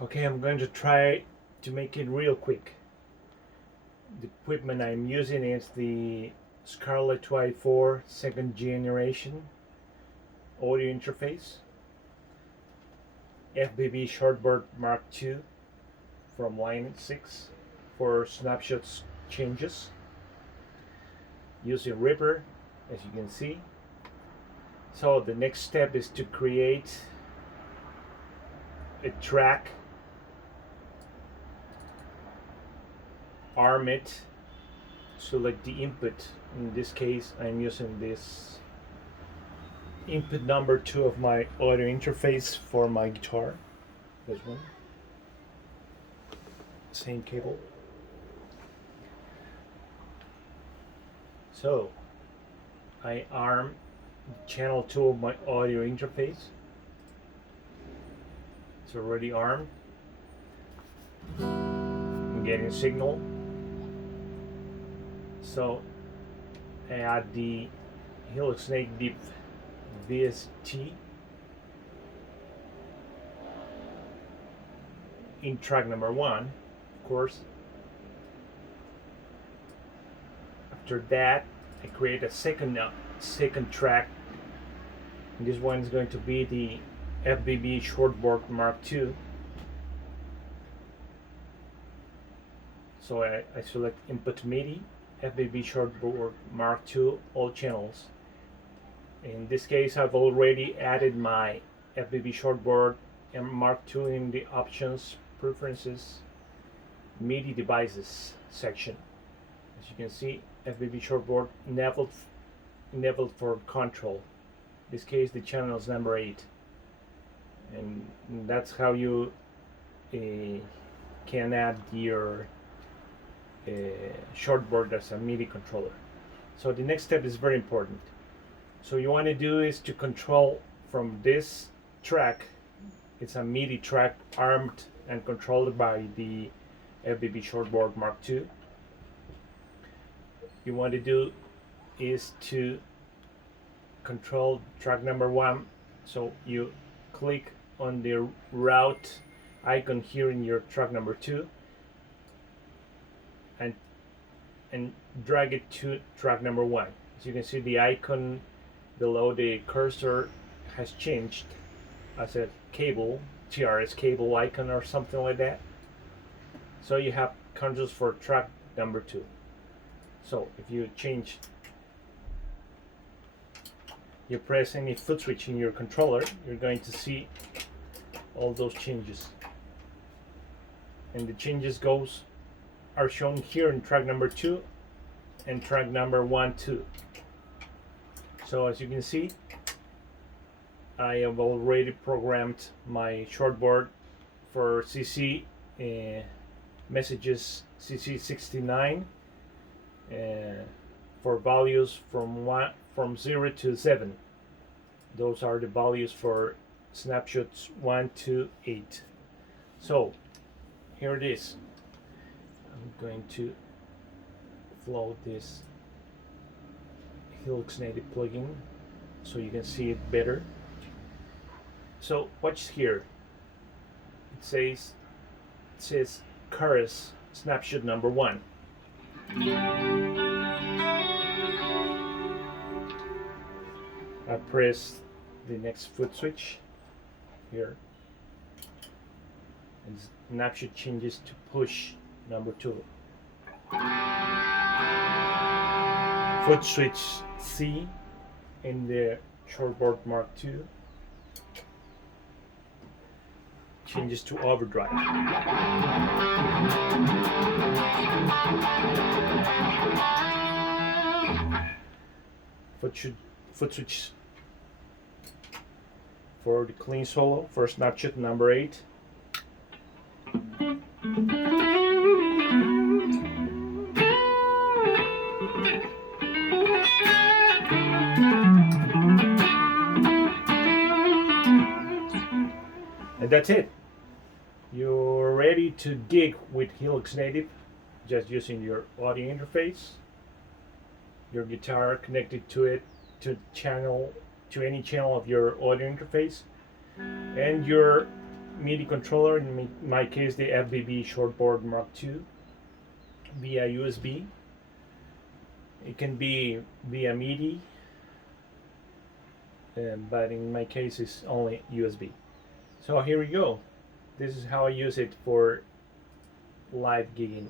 Okay, I'm going to try to make it real quick. The equipment I'm using is the Scarlett 2i4 second generation audio interface, FBB Shortboard Mark II from line 6 for snapshots changes, using Reaper, as you can see. So the next step is to create a track, arm it, select the input. In this case I'm using this input number 2 of my audio interface for my guitar, this one, same cable. So I arm channel 2 of my audio interface. It's already armed. I'm getting a signal. So I add the Helix Native VST in track number 1, of course. After that, I create a second track. And this one is going to be the FBB Shortboard Mark II. So I select input MIDI, FBB Shortboard Mark II, all channels. In this case, I've already added my FBB Shortboard and Mark II in the options, preferences, MIDI devices section. As you can see, FBB Shortboard enabled for control. In this case, the channel is number 8. And that's how you can add your shortboard as a MIDI controller. So the next step is very important. So you want to do is to control from this track. It's a MIDI track armed and controlled by the FBB Shortboard Mark II. You want to do is to control track number 1. So you click on the route icon here in your track number 2 and drag it to track number 1. As you can see, the icon below the cursor has changed as a cable, TRS cable icon or something like that. So you have controls for track number 2. So if you press any foot switch in your controller, you're going to see all those changes. And the changes are shown here in track number 2 and track number 1, 2. So as you can see, I have already programmed my shortboard for CC messages CC69 for values from 0 to 7. Those are the values for snapshots 1 to 8. So here it is. I'm going to float this Helix Native plugin so you can see it better. So watch here. It says chorus snapshot number 1. I press the next foot switch here, and snapshot changes to push number 2. Foot switch C in the Shortboard Mark II changes to overdrive. Foot switch for the clean solo for snapshot number 8. And that's it. You're ready to gig with Helix Native, just using your audio interface, your guitar connected to it, to any channel of your audio interface, and your MIDI controller, in my case the FBB Shortboard Mark II, via USB. It can be via MIDI, but in my case it's only USB. So here we go. This is how I use it for live gigging.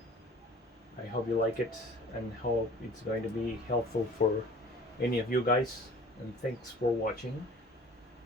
I hope you like it and hope it's going to be helpful for any of you guys, and thanks for watching.